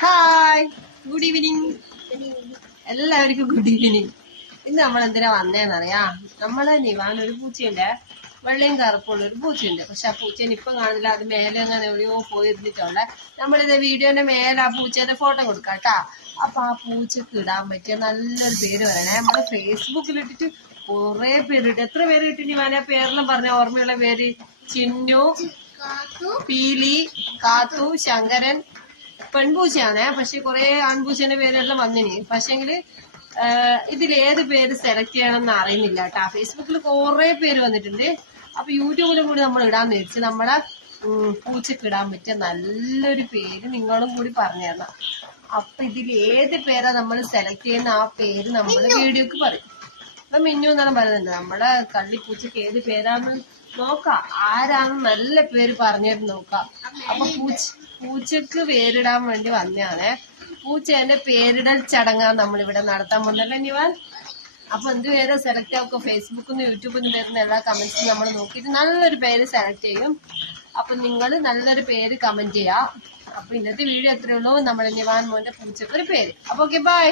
Hi good evening എല്ലാവർക്കും good evening ഇന്ന് നമ്മൾ എന്തിനാ വന്നേന്നറിയാ? നമ്മളെ നിവാൻ ഒരു പൂച്ചയുണ്ട്. വെള്ളയും കറുപ്പുള്ള ഒരു പൂച്ചയുണ്ട്. പക്ഷെ ആ പൂച്ചേനെ ഇപ്പം കാണില്ല. അത് മേലെ അങ്ങനെ എവിടെയോ പോയിരുന്നിട്ടുണ്ട്. നമ്മളിത് വീഡിയോന്റെ മേലെ ആ പൂച്ചേന്റെ ഫോട്ടോ കൊടുക്കാം കേട്ടാ. അപ്പൊ ആ പൂച്ചക്ക് ഇടാൻ പറ്റിയ നല്ലൊരു പേര് പറയണേ. നമ്മൾ ഫേസ്ബുക്കിൽ ഇട്ടിട്ട് കുറെ പേരിട്ട്. എത്ര പേര് കിട്ടി നിവാനെ പേരെല്ലാം പറഞ്ഞ? ഓർമ്മയുള്ള പേര്? ചിന്നു പീലി കാത്തു ശങ്കരൻ പെൺപൂച്ചയാണ്. പക്ഷെ കുറെ ആൺപൂച്ചേന്റെ പേരെല്ലാം വന്നിനി. പക്ഷെങ്കിൽ ഇതിൽ ഏത് പേര് സെലക്ട് ചെയ്യണമെന്ന് അറിയുന്നില്ല കേട്ടാ. ഫേസ്ബുക്കിൽ കുറെ പേര് വന്നിട്ടുണ്ട്. അപ്പൊ യൂട്യൂബിലും കൂടി നമ്മൾ ഇടാൻ നേരിച്ച് നമ്മളെ പൂച്ചക്ക് ഇടാൻ പറ്റിയ നല്ലൊരു പേര് നിങ്ങളും കൂടി പറഞ്ഞു തരണം. അപ്പൊ ഇതിൽ ഏത് പേരാ നമ്മൾ സെലക്ട് ചെയ്യുന്ന ആ പേര് നമ്മൾ വീഡിയോക്ക് പറയും. അപ്പൊ മിന്നു എന്നാണ് പറയുന്നത്. നമ്മുടെ കള്ളിപ്പൂച്ചക്ക് ഏത് പേരാന്ന് നോക്കാം. ആരാന്ന് നല്ല പേര് പറഞ്ഞിട്ട് നോക്കാം. അപ്പൊ പൂച്ച പൂച്ചക്ക് പേരിടാൻ വേണ്ടി വന്നതാണ് പൂച്ചേന്റെ പേരിടൽ ചടങ്ങാണ് നമ്മൾ ഇവിടെ നടത്താൻ പോകുന്നല്ലേ നിവാൻ? അപ്പൊ എന്ത് പേര് സെലക്ട് ആക്കും ഫേസ്ബുക്കിൽ നിന്ന് യൂട്യൂബിൽ നിന്ന് വരുന്ന എല്ലാ കമന്റ്സും നമ്മൾ നോക്കിയിട്ട് നല്ലൊരു പേര് സെലക്ട് ചെയ്യും. അപ്പൊ നിങ്ങൾ നല്ലൊരു പേര് കമന്റ് ചെയ്യാം. അപ്പൊ ഇന്നത്തെ വീഡിയോ എത്രയുള്ളൂ നമ്മുടെ നിവാൻ മോന്റെ പൂച്ചക്ക് ഒരു പേര്. അപ്പൊ ഓക്കെ ബൈ